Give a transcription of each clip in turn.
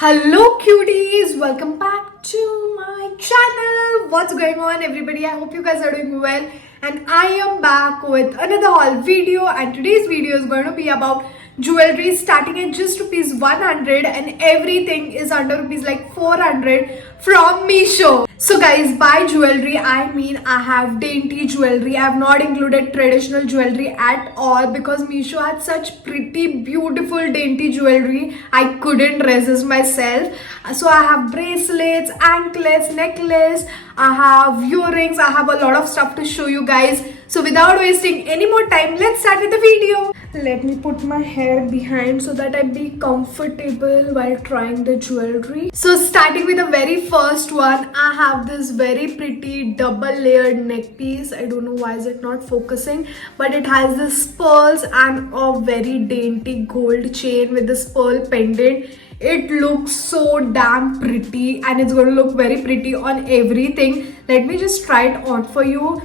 Hello cuties, welcome back to my channel. What's going on everybody? I hope you guys are doing well and I am back with another haul video, and today's video is going to be about jewelry starting at just rupees 100 and everything is under rupees like 400 from Meesho. So guys, by jewelry I mean I have dainty jewelry. I have not included traditional jewelry at all because Meesho had such pretty beautiful dainty jewelry. I couldn't resist myself. So I have bracelets, anklets, necklace, I have earrings, I have a lot of stuff to show you guys. So without wasting any more time, let's start with the video. Let me put my hair behind so that I be comfortable while trying the jewelry. So starting with the very first one, I have this very pretty double layered neck piece. I don't know why is it not focusing, but it has this pearls and a very dainty gold chain with this pearl pendant. It looks so damn pretty and it's going to look very pretty on everything. Let me just try it on for you.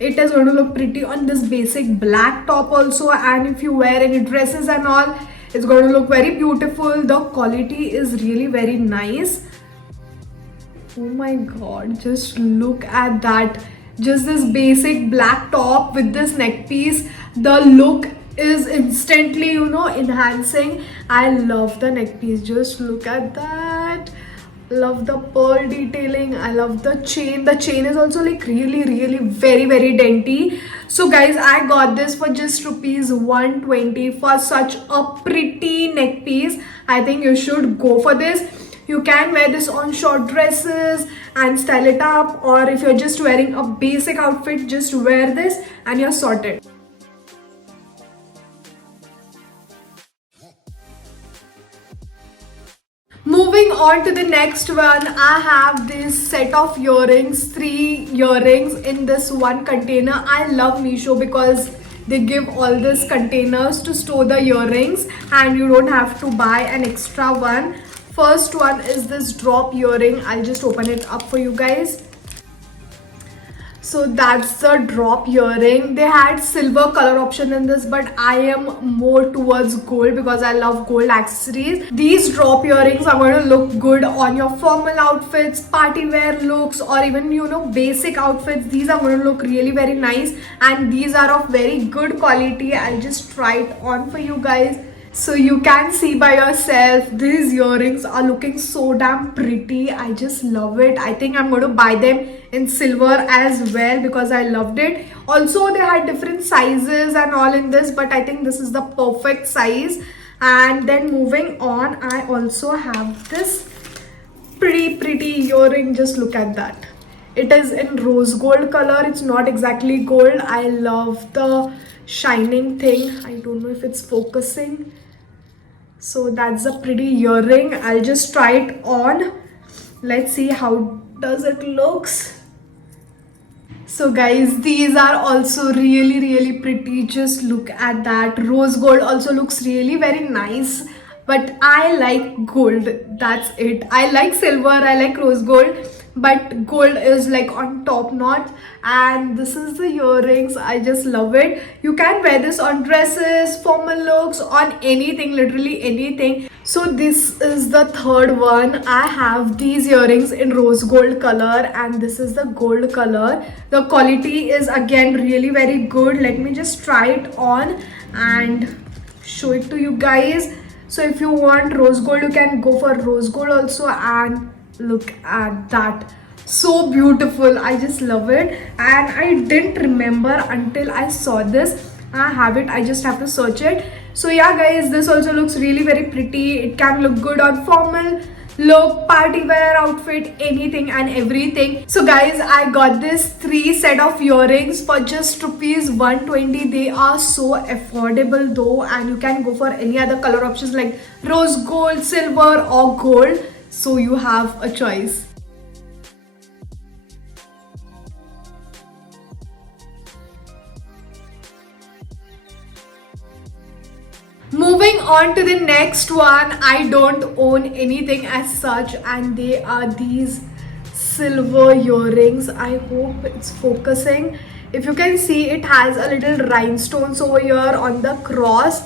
It is going to look pretty on this basic black top also, and if you wear any dresses and all, it's going to look very beautiful. The quality is really very nice. Oh my god, just look at that. Just this basic black top with this neck piece. The look is instantly, enhancing. I love the neck piece. Just look at that. Love the pearl detailing. I love the chain. The chain is also like really very dainty. So guys, I got this for just rupees 120 for such a pretty neck piece. I think you should go for this. You can wear this on short dresses and style it up, or if you're just wearing a basic outfit, just wear this and you're sorted. Moving on to the next one, I have this set of earrings, 3 earrings in this one container. I love Meesho because they give all these containers to store the earrings and you don't have to buy an extra one. First one is this drop earring. I'll just open it up for you guys. So that's the drop earring. They had silver color option in this, but I am more towards gold because I love gold accessories. These drop earrings are going to look good on your formal outfits, party wear looks, or even basic outfits. These are going to look really very nice, and these are of very good quality. I'll just try it on for you guys. So you can see by yourself, these earrings are looking so damn pretty. I just love it. I think I'm going to buy them in silver as well because I loved it. Also, they had different sizes and all in this, but I think this is the perfect size. And then moving on, I also have this pretty earring. Just look at that. It is in rose gold color. It's not exactly gold. I love the shining thing. I don't know if it's focusing. So that's a pretty earring. I'll just try it on. Let's see how does it looks. So guys, these are also really pretty. Just look at that. Rose gold also looks really very nice, but I like gold. That's it. I like silver, I like rose gold, but gold is like on top notch. And this is the earrings. I just love it. You can wear this on dresses, formal looks, on anything, literally anything. So this is the third one. I have these earrings in rose gold color and this is the gold color. The quality is again really very good. Let me just try it on and show it to you guys. So if you want rose gold, you can go for rose gold also, and look at that. So beautiful. I just love it, and I didn't remember until I saw this. I have it. I just have to search it. So yeah guys, this also looks really very pretty. It can look good on formal look, party wear outfit, anything and everything. So guys, I got this 3 set of earrings for just rupees 120. They are so affordable though, and you can go for any other color options like rose gold, silver or gold. So you have a choice. Moving on to the next one, I don't own anything as such, and they are these silver earrings. I hope it's focusing. If you can see, it has a little rhinestones over here on the cross.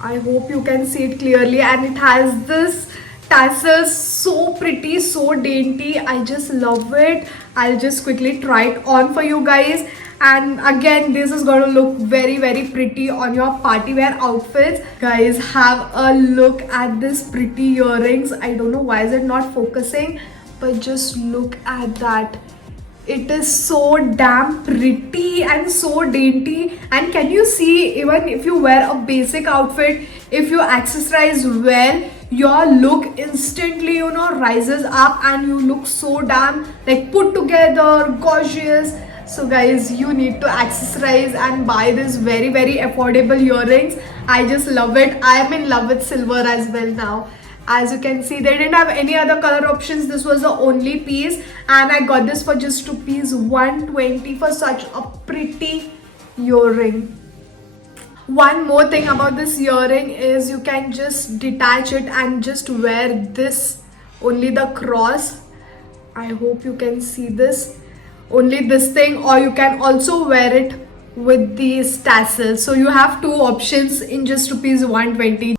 I hope you can see it clearly, and it has this tassels, so pretty, so dainty. I just love it. I'll just quickly try it on for you guys. And again, this is going to look very, very pretty on your party wear outfits. Guys, have a look at this pretty earrings. I don't know why is it not focusing, but just look at that. It is so damn pretty and so dainty. And can you see, even if you wear a basic outfit, if you accessorize well, your look instantly, you know, rises up and you look so damn like put together, gorgeous. So guys, you need to accessorize and buy this very, very affordable earrings. I just love it. I am in love with silver as well now. As you can see, they didn't have any other color options. This was the only piece, and I got this for just rupees 120 for such a pretty earring. One more thing about this earring is you can just detach it and just wear this, only the cross. I hope you can see this, only this thing, or you can also wear it with these tassels. So you have two options in just rupees 120.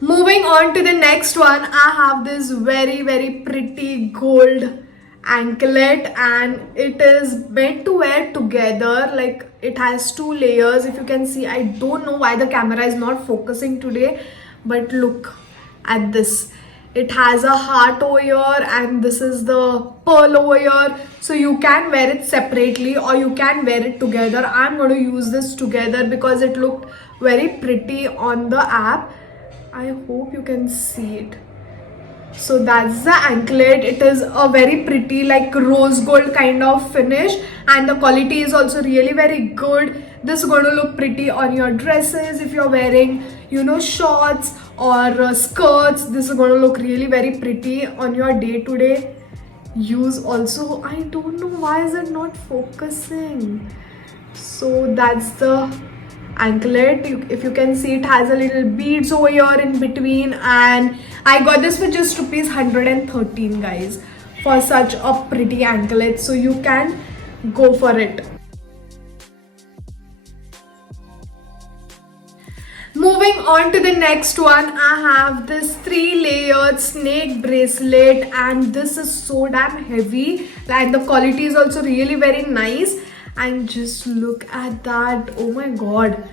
Moving on to the next one, I have this very, very pretty gold anklet, and it is meant to wear together. Like, it has two layers. If you can see, I don't know why the camera is not focusing today, but look at this. It has a heart over here, and this is the pearl over here. So you can wear it separately or you can wear it together. I'm going to use this together because it looked very pretty on the app. I hope you can see it. So that's the anklet. It is a very pretty like rose gold kind of finish, and the quality is also really very good. This is going to look pretty on your dresses if you're wearing, you know, shorts or skirts. This is going to look really very pretty on your day-to-day use also. I don't know why is it not focusing. So that's the anklet. If you can see, it has a little beads over here in between, and I got this for just rupees 113, guys, for such a pretty anklet. So you can go for it. Moving on to the next one, I have this 3-layered snake bracelet, and this is so damn heavy, and the quality is also really very nice. And just look at that. Oh my god,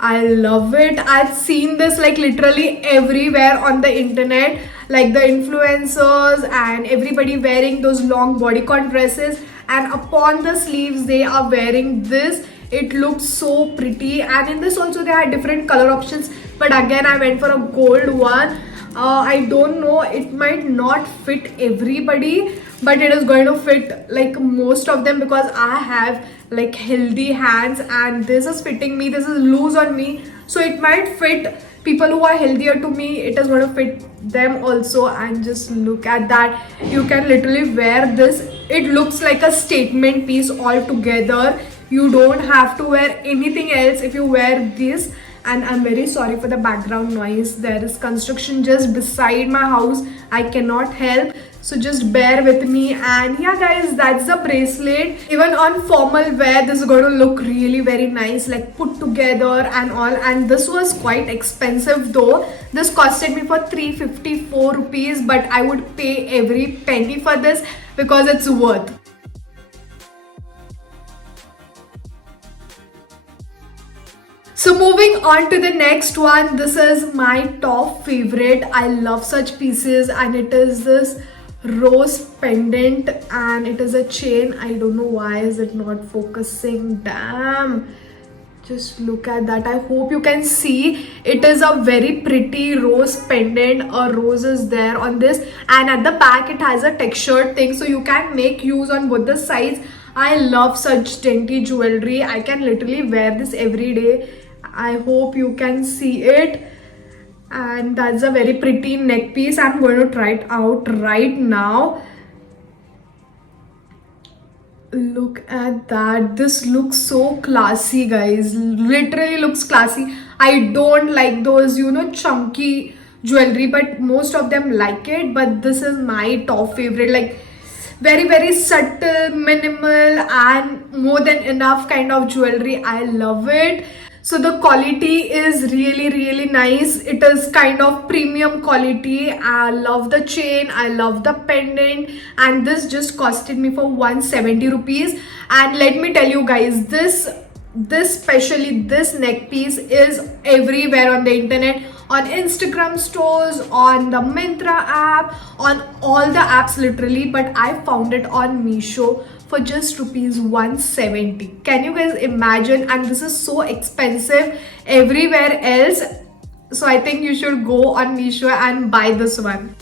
I love it. I've seen this like literally everywhere on the internet, like the influencers and everybody wearing those long bodycon dresses, and upon the sleeves they are wearing this. It looks so pretty, and in this also they had different color options, but again I went for a gold one. I don't know, it might not fit everybody, but it is going to fit like most of them because I have like healthy hands, and this is fitting me. This is loose on me, so it might fit people who are healthier to me. It is going to fit them also. And just look at that. You can literally wear this. It looks like a statement piece altogether. You don't have to wear anything else if you wear this. And I'm very sorry for the background noise. There is construction just beside my house. I cannot help. So just bear with me. And yeah guys, that's the bracelet. Even on formal wear, this is going to look really very nice, like put together and all. And this was quite expensive though. This costed me for 354 rupees, but I would pay every penny for this because it's worth. So moving on to the next one, this is my top favorite. I love such pieces, and it is this rose pendant, and it is a chain. I don't know why is it not focusing. Damn, just look at that. I hope you can see. It is a very pretty rose pendant. A rose is there on this, and at the back it has a textured thing, so you can make use on both the sides. I love such dainty jewelry. I can literally wear this every day. I hope you can see it. And that's a very pretty neck piece. I'm going to try it out right now. Look at that. This looks so classy, guys. Literally looks classy. I don't like those, you know, chunky jewelry, but most of them like it. But this is my top favorite. Like, very, very subtle, minimal, and more than enough kind of jewelry. I love it. So the quality is really nice. It is kind of premium quality. I love the chain, I love the pendant, and this just costed me for 170 rupees. And let me tell you guys, this especially this neck piece is everywhere on the internet, on Instagram stores, on the Myntra app, on all the apps literally, but I found it on Meesho for just rupees 170. Can you guys imagine? And this is so expensive everywhere else, so I think you should go on Meesho and buy this one.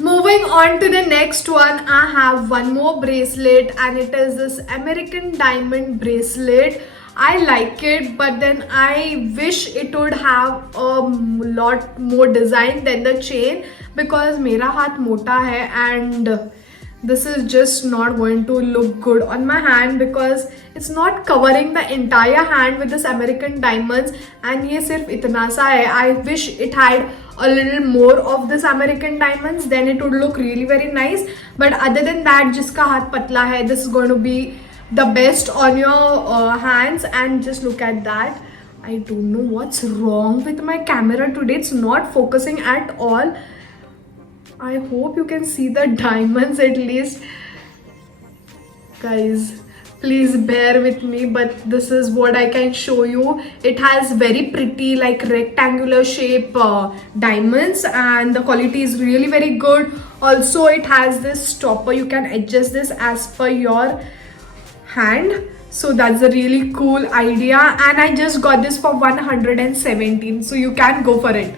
Moving on to the next one, I have one more bracelet, and it is this American diamond bracelet. I like it, but then I wish it would have a lot more design than the chain, because मेरा हाथ मोटा है and this is just not going to look good on my hand, because it's not covering the entire hand with this American diamonds, and ये सिर्फ इतना सा है. I wish it had a little more of this American diamonds, then it would look really very nice. But other than that, जिसका हाथ पतला है, this is going to be the best on your hands. And just look at that. I don't know what's wrong with my camera today. It's not focusing at all. I hope you can see the diamonds at least. Guys, please bear with me, but this is what I can show you. It has very pretty like rectangular shape diamonds, and the quality is really very good. Also, it has this stopper. You can adjust this as per your hand, so that's a really cool idea. And I just got this for 117, so you can go for it.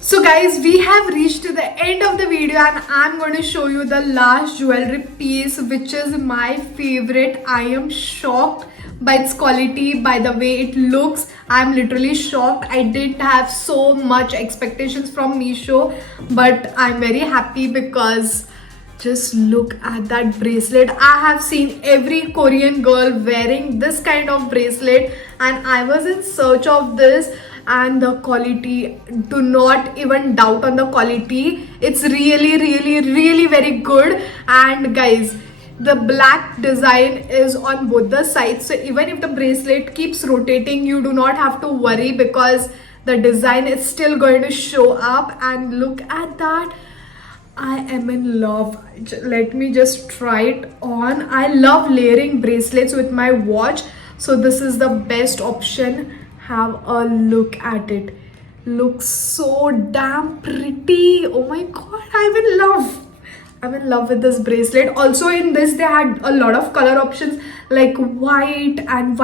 So guys, we have reached to the end of the video, and I'm going to show you the last jewelry piece, which is my favorite. I am shocked by its quality, by the way it looks. I'm literally shocked. I didn't have so much expectations from Meesho, but I'm very happy because just look at that bracelet. I have seen every Korean girl wearing this kind of bracelet, and I was in search of this. And the quality, do not even doubt on the quality. It's really very good. And guys, the black design is on both the sides, so even if the bracelet keeps rotating, you do not have to worry, because the design is still going to show up. And look at that. I am in love. Let me just try it on. I love layering bracelets with my watch, so this is the best option. Have a look at it. Looks so damn pretty. Oh my god, I'm in love. I'm in love with this bracelet. Also in this, they had a lot of color options like white and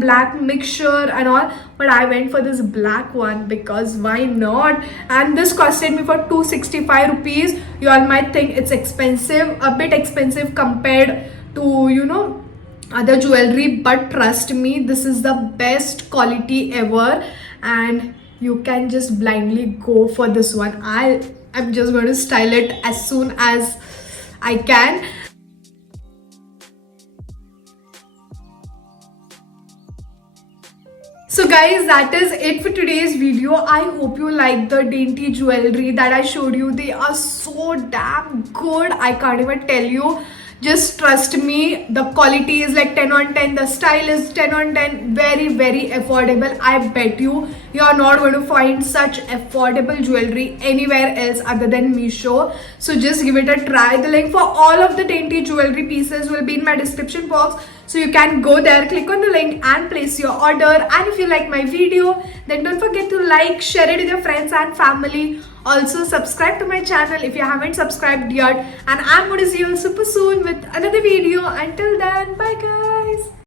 black mixture and all, but I went for this black one because why not? And this costed me for 265 rupees. You all might think it's expensive, a bit expensive compared to, you know, other jewelry, but trust me, this is the best quality ever, and you can just blindly go for this one. I'm just going to style it as soon as I can. So guys, that is it for today's video. I hope you like the dainty jewelry that I showed you. They are so damn good, I can't even tell you. Just trust me, the quality is like 10 on 10, the style is 10 on 10, very affordable. I bet you are not going to find such affordable jewelry anywhere else other than Meesho. So just give it a try. The link for all of the dainty jewelry pieces will be in my description box, so you can go there, click on the link and place your order. And if you like my video, then don't forget to like, share it with your friends and family. Also subscribe to my channel if you haven't subscribed yet, and I'm going to see you super soon with another video. Until then, bye guys.